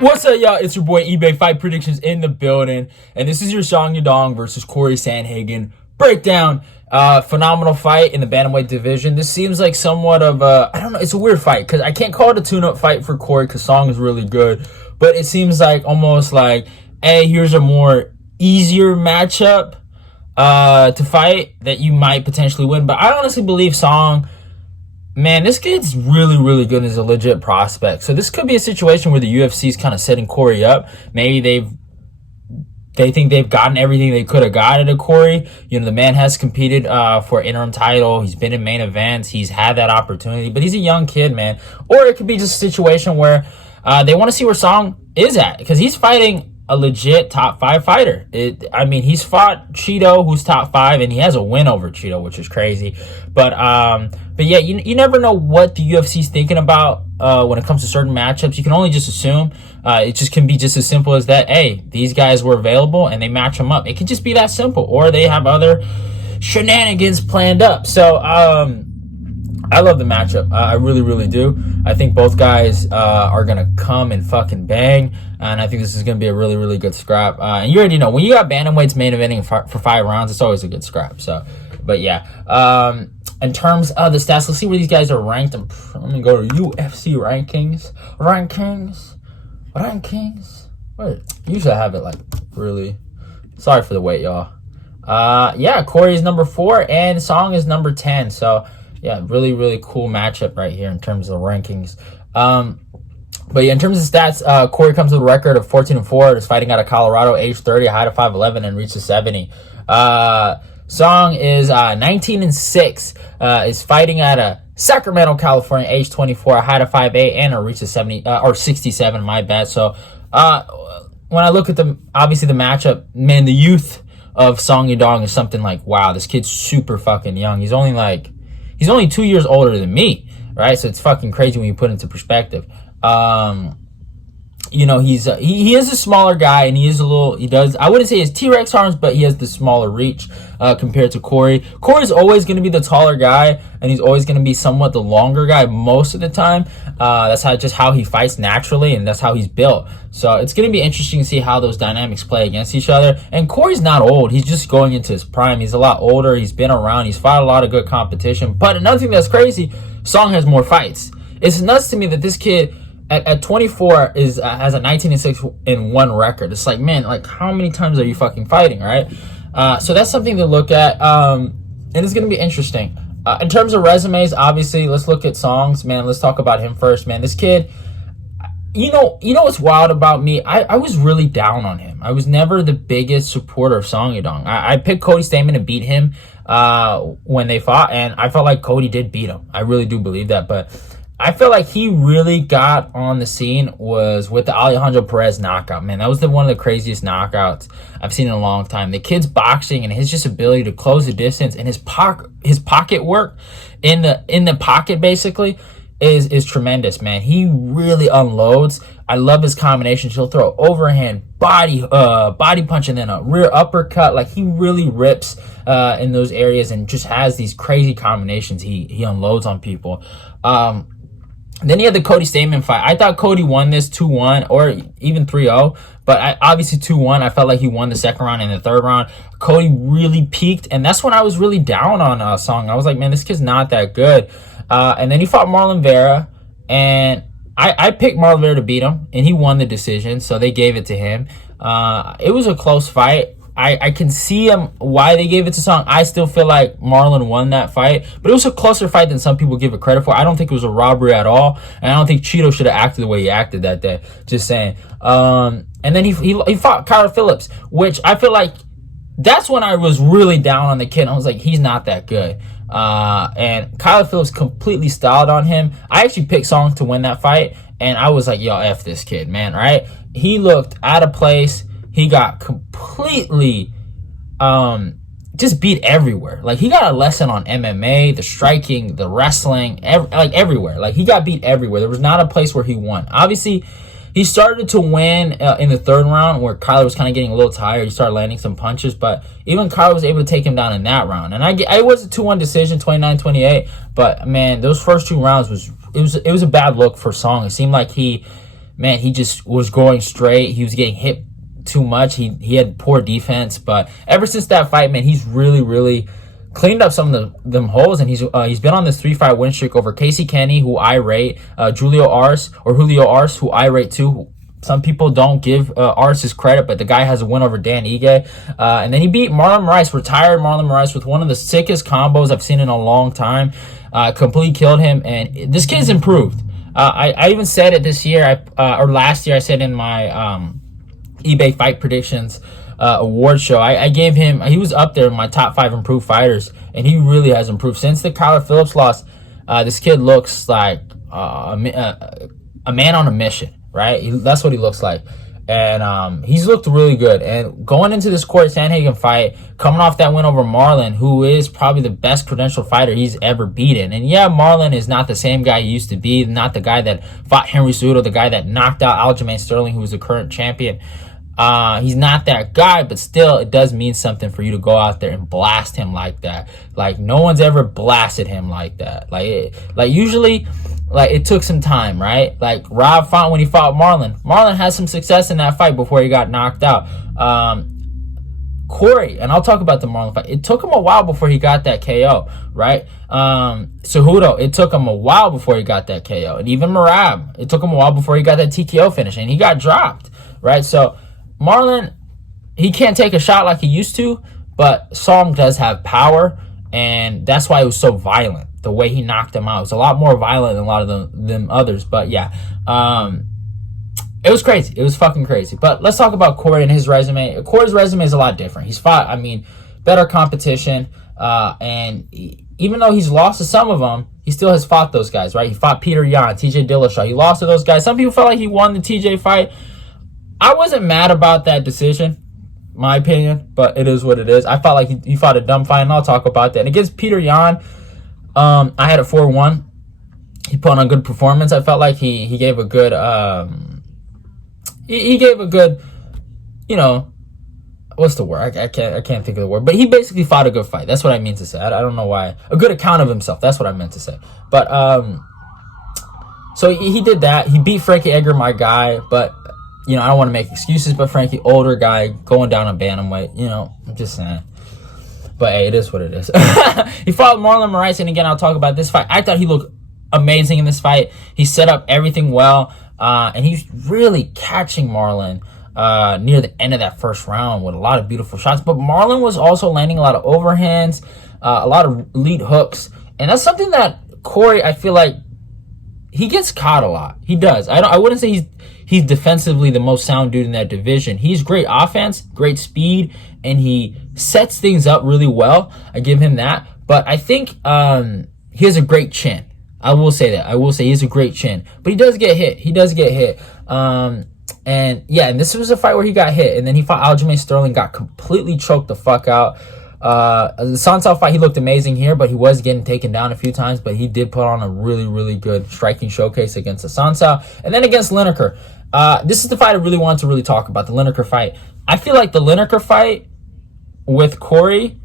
What's up, y'all? It's your boy eBay Fight Predictions in the building, and this is your Yadong versus Cory Sandhagen breakdown. Phenomenal fight in the bantamweight division. This seems like somewhat of a, I don't know, it's a weird fight because I can't call it a tune-up fight for Cory because Song is really good, but it seems like almost like, hey, here's a more easier matchup to fight that you might potentially win. But I honestly believe Song, man, this kid's really, really good as a legit prospect. So this could be a situation where the UFC is kind of setting Cory up. Maybe they think they've gotten everything they could have got out of Cory. You know, the man has competed for an interim title. He's been in main events. He's had that opportunity. But he's a young kid, man. Or it could be just a situation where they want to see where Song is at. Because he's fighting a legit top 5 fighter. I mean, he's fought Cheeto, who's top 5, and he has a win over Cheeto, which is crazy. But yeah, you never know what the UFC's thinking about when it comes to certain matchups. You can only just assume. It just can be just as simple as that. Hey, these guys were available and they match them up. It could just be that simple, or they have other shenanigans planned up. So I love the matchup. I really, really do. I think both guys are going to come and fucking bang. And I think this is going to be a really, really good scrap. And you already know, when you got bantamweights main eventing for 5 rounds, it's always a good scrap. So, but yeah. In terms of the stats, let's see where these guys are ranked. Let me go to UFC rankings. Wait, usually I have it like really. Sorry for the wait, y'all. Yeah, Cory is number 4 and Song is number 10. So, yeah, really, really cool matchup right here in terms of the rankings. But yeah, in terms of stats, Cory comes with a record of 14-4. Is fighting out of Colorado, age 30, a height of 5'11", and reaches 70. Song is 19-6. Is fighting out of Sacramento, California, age 24, a height of 5'8", and a reach of 70 or 67. My bad. So when I look at obviously the matchup, man, the youth of Song Yadong is something like, wow, this kid's super fucking young. He's only 2 years older than me, right? So it's fucking crazy when you put it into perspective. You know, he is a smaller guy, and I wouldn't say he has T-Rex arms, but he has the smaller reach compared to Cory. Cory's always going to be the taller guy, and he's always going to be somewhat the longer guy most of the time. That's just how he fights naturally, and that's how he's built. So it's going to be interesting to see how those dynamics play against each other. And Cory's not old. He's just going into his prime. He's a lot older. He's been around. He's fought a lot of good competition. But another thing that's crazy, Song has more fights. It's nuts to me that this kid at 24 has a 19-6-1 record. It's like, man, like how many times are you fucking fighting, right? So that's something to look at, and it's gonna be interesting. In terms of resumes, obviously, let's look at Songs, man. Let's talk about him first, man. This kid, you know what's wild about me? I was really down on him. I was never the biggest supporter of Song Yadong. I picked Cody Stamann to beat him when they fought, and I felt like Cody did beat him. I really do believe that, but I feel like he really got on the scene was with the Alejandro Perez knockout, man. That was one of the craziest knockouts I've seen in a long time. The kid's boxing and his just ability to close the distance and his pocket work in the pocket basically is tremendous, man. He really unloads. I love his combinations. He'll throw overhand, body punch, and then a rear uppercut. Like, he really rips in those areas and just has these crazy combinations he unloads on people. Then he had the Cody Stamann fight. I thought Cody won this 2-1 or even 3-0, but obviously 2-1. I felt like he won the second round and the third round. Cody really peaked, and that's when I was really down on Song. I was like, man, this kid's not that good. And then he fought Marlon Vera, and I picked Marlon Vera to beat him, and he won the decision, so they gave it to him. It was a close fight. I can see why they gave it to Song. I still feel like Marlon won that fight, but it was a closer fight than some people give it credit for. I don't think it was a robbery at all, and I don't think Cheeto should have acted the way he acted that day. Just saying. And then he fought Kyler Phillips, which I feel like that's when I was really down on the kid. I was like, he's not that good. And Kyler Phillips completely styled on him. I actually picked Song to win that fight, and I was like, yo, F this kid, man, right? He looked out of place. He got completely just beat everywhere. Like, he got a lesson on MMA, the striking, the wrestling, everywhere. Like, he got beat everywhere. There was not a place where he won. Obviously, he started to win in the third round where Kyler was kind of getting a little tired. He started landing some punches, but even Kyler was able to take him down in that round. And I was a 2-1 decision, 29-28. But, man, those first 2 rounds it was a bad look for Song. It seemed like he man, he just was going straight. He was getting hit too much. He had poor defense, but ever since that fight, man, he's really cleaned up some of them holes, and he's been on this 3-fight win streak over Casey Kenny, who I rate, Julio Arce, who I rate too. Some people don't give Arce his credit, but the guy has a win over Dan Ige. And then he beat Marlon Moraes, retired Marlon Moraes, with one of the sickest combos I've seen in a long time. Completely killed him, and this kid's improved. I even said it this year, or last year, I said in my eBay Fight Predictions award show, I gave him, he was up there in my top 5 improved fighters, and he really has improved. Since the Kyler Phillips loss, this kid looks like a man on a mission, right? That's what he looks like. And he's looked really good. And going into this Cory Sandhagen fight, coming off that win over Marlon, who is probably the best credentialed fighter he's ever beaten. And yeah, Marlon is not the same guy he used to be, not the guy that fought Henry Cejudo, the guy that knocked out Aljamain Sterling, who was the current champion. He's not that guy, but still, it does mean something for you to go out there and blast him like that. Like, no one's ever blasted him like that. Like usually, like, it took some time, right? Like, Rob Font, when he fought Marlon had some success in that fight before he got knocked out. Cory, and I'll talk about the Marlon fight, it took him a while before he got that KO, right? Cejudo, it took him a while before he got that KO. And even Merab, it took him a while before he got that TKO finish, and he got dropped, right? So, Marlon, he can't take a shot like he used to, but Song does have power, and that's why it was so violent. The way he knocked him out, it was a lot more violent than a lot of them others. But yeah, it was crazy. It was fucking crazy. But let's talk about Cory and his resume. Cory's resume is a lot different. He's fought, better competition, and even though he's lost to some of them, he still has fought those guys, right? He fought Peter Yan, TJ Dillashaw. He lost to those guys. Some people felt like he won the TJ fight. I wasn't mad about that decision, my opinion, but it is what it is. I felt like he fought a dumb fight, and I'll talk about that. And against Peter Yan, I had a 4-1. He put on a good performance. I felt like he gave a good he gave a good, what's the word? I can't think of the word. But he basically fought a good fight. That's what I mean to say. I don't know why. A good account of himself. That's what I meant to say. But so he did that. He beat Frankie Edgar, my guy, but I don't want to make excuses, but Frankie, older guy, going down a bantamweight, I'm just saying. But hey, it is what it is. He fought Marlon Moraes, and again, I'll talk about this fight. I thought he looked amazing in this fight. He set up everything well, and he's really catching Marlon near the end of that first round with a lot of beautiful shots. But Marlon was also landing a lot of overhands, a lot of lead hooks, and that's something that Cory, I feel like, he gets caught a lot. He does. I wouldn't say he's defensively the most sound dude in that division. He's great offense, great speed, and he sets things up really well. I give him that. But I think he has a great chin. I will say that. I will say he has a great chin. But he does get hit. And yeah, and this was a fight where he got hit. And then he fought Aljamain Sterling, got completely choked the fuck out. The Sansa fight, he looked amazing here, but he was getting taken down a few times. But he did put on a really good striking showcase against the Sansa. And then against Lineker. This is the fight I really wanted to really talk about, the Lineker fight. I feel like the Lineker fight with Cory,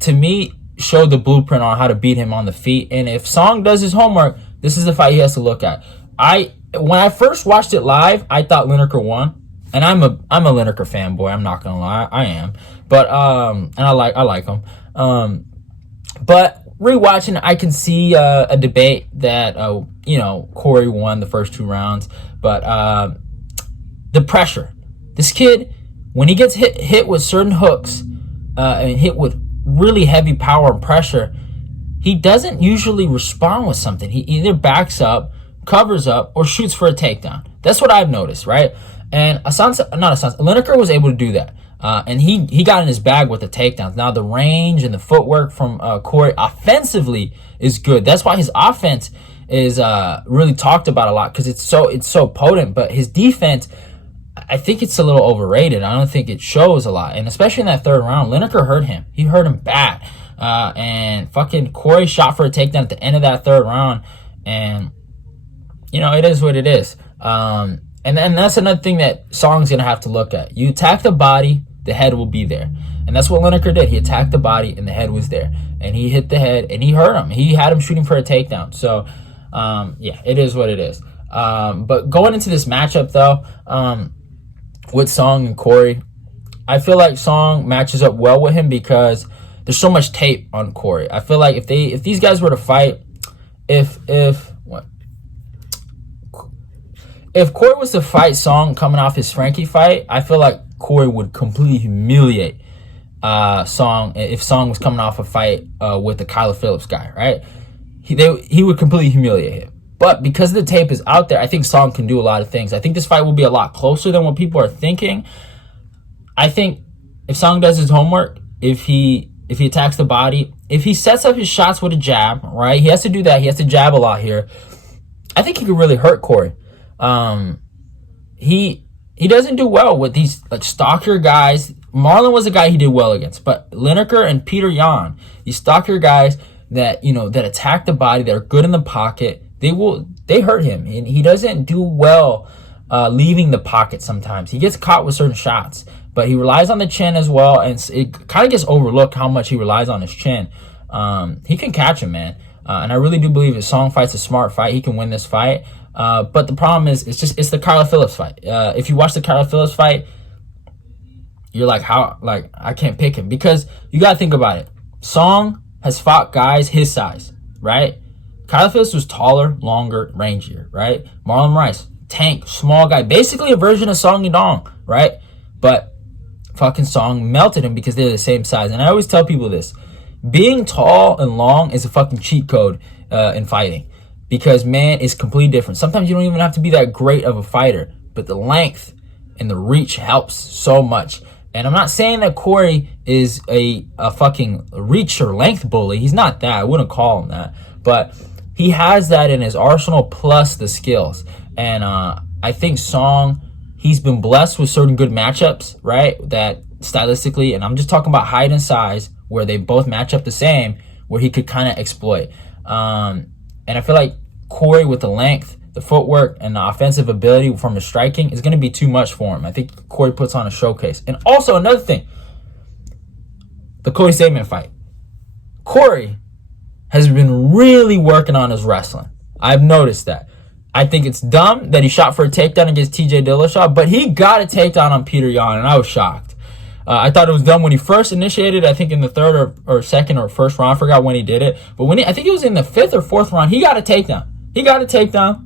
to me, showed the blueprint on how to beat him on the feet. And if Song does his homework, this is the fight he has to look at. When I first watched it live, I thought Lineker won. And I'm a Lineker fanboy, I'm not gonna lie. I am. But and I like him. But rewatching, I can see a debate that Cory won the first 2 rounds. But the pressure. This kid, when he gets hit with certain hooks, and hit with really heavy power and pressure, he doesn't usually respond with something. He either backs up, covers up, or shoots for a takedown. That's what I've noticed, right? And Lineker was able to do that. And he got in his bag with the takedowns. Now, the range and the footwork from Cory offensively is good. That's why his offense is really talked about a lot, because it's so potent. But his defense, I think it's a little overrated. I don't think it shows a lot. And especially in that 3rd round, Lineker hurt him. He hurt him bad. And fucking Cory shot for a takedown at the end of that 3rd round. And, it is what it is. And then that's another thing that Song's going to have to look at. You attack the body, the head will be there. And that's what Lineker did. He attacked the body, and the head was there. And he hit the head, and he hurt him. He had him shooting for a takedown. So, yeah, it is what it is. But going into this matchup though, with Song and Cory, I feel like Song matches up well with him because there's so much tape on Cory. I feel like if these guys were to fight, if Cory was to fight Song coming off his Frankie fight, I feel like Cory would completely humiliate Song if Song was coming off a fight with the Kyler Phillips guy, right? He would completely humiliate him. But because the tape is out there, I think Song can do a lot of things. I think this fight will be a lot closer than what people are thinking. I think if Song does his homework, if he attacks the body, if he sets up his shots with a jab, right? He has to do that. He has to jab a lot here. I think he could really hurt Cory. He doesn't do well with these like stalker guys. Marlon was a guy he did well against, but Lineker and Peter Yan, these stalker guys that that attack the body, that are good in the pocket, they hurt him, and he doesn't do well leaving the pocket. Sometimes he gets caught with certain shots, but he relies on the chin as well, and it kind of gets overlooked how much he relies on his chin. He can catch him, man, and I really do believe if Song fights a smart fight, he can win this fight. But the problem is, it's the Kyler Phillips fight. If you watch the Kyler Phillips fight, you're like, how? Like, I can't pick him, because you gotta think about it. Song has fought guys his size, right? Kyler Phillips was taller, longer, rangier, right? Marlon Rice, tank, small guy, basically a version of Song Yadong, right? But fucking Song melted him because they're the same size. And I always tell people this: being tall and long is a fucking cheat code in fighting, because man, it's completely different. Sometimes you don't even have to be that great of a fighter, but the length and the reach helps so much. And I'm not saying that Cory is a fucking reach or length bully. He's not that. I wouldn't call him that. But he has that in his arsenal, plus the skills. And I think Song, he's been blessed with certain good matchups, right? That stylistically, and I'm just talking about height and size, where they both match up the same, where he could kind of exploit. And I feel like Cory, with the length, the footwork, and the offensive ability from his striking, is going to be too much for him. I think Cory puts on a showcase. And also another thing, the Cory Sandhagen fight. Cory has been really working on his wrestling. I've noticed that. I think it's dumb that he shot for a takedown against TJ Dillashaw, but he got a takedown on Peter Yan, and I was shocked. I thought it was dumb when he first initiated, I think in the third or second or first round. I forgot when he did it. But I think it was in the fifth or fourth round, he got a takedown.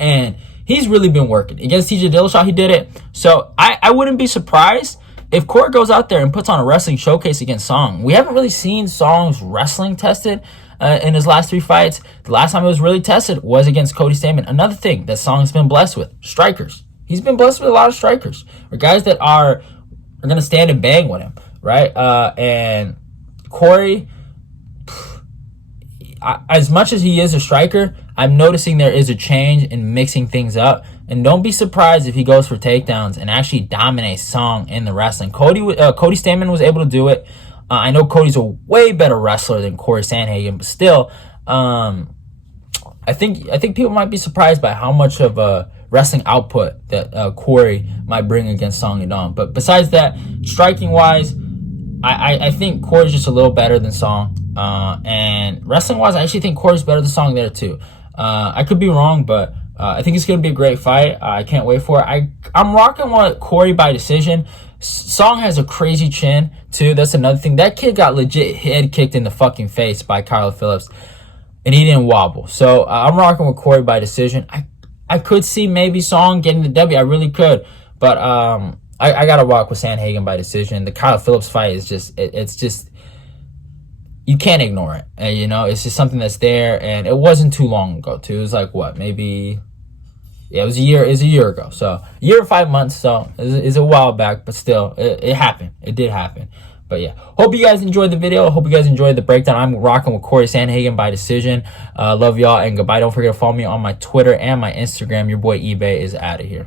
And he's really been working. Against TJ Dillashaw, he did it. So I wouldn't be surprised if Cory goes out there and puts on a wrestling showcase against Song. We haven't really seen Song's wrestling tested in his last 3 fights. The last time it was really tested was against Cory Sandhagen. Another thing that Song's been blessed with, strikers. He's been blessed with a lot of strikers, or guys that are going to stand and bang with him, right? And Cory, as much as he is a striker, I'm noticing there is a change in mixing things up. And don't be surprised if he goes for takedowns and actually dominates Song in the wrestling. Cory Sandhagen was able to do it. I know Cody's a way better wrestler than Cory Sandhagen, but still, I think people might be surprised by how much of a wrestling output that Cory might bring against Song Yadong. But besides that, striking wise, I think Cory's just a little better than Song. And wrestling wise, I actually think Cory's better than Song there too. I could be wrong, but I think it's going to be a great fight. I can't wait for it. I'm rocking with Cory by decision. Song has a crazy chin too. That's another thing. That kid got legit head kicked in the fucking face by Kyler Phillips, and he didn't wobble. So I'm rocking with Cory by decision. I could see maybe Song getting the W. I really could. But I got to rock with Sandhagen by decision. The Kyler Phillips fight is just, it's just, you can't ignore it. And, it's just something that's there. And it wasn't too long ago, too. It was like, what, maybe, yeah, it was a year ago. So, a year and 5 months. So, it's a while back. But still, it happened. It did happen. But yeah, hope you guys enjoyed the video. Hope you guys enjoyed the breakdown. I'm rocking with Cory Sandhagen by decision. Love y'all and goodbye. Don't forget to follow me on my Twitter and my Instagram. Your boy eBay is out of here.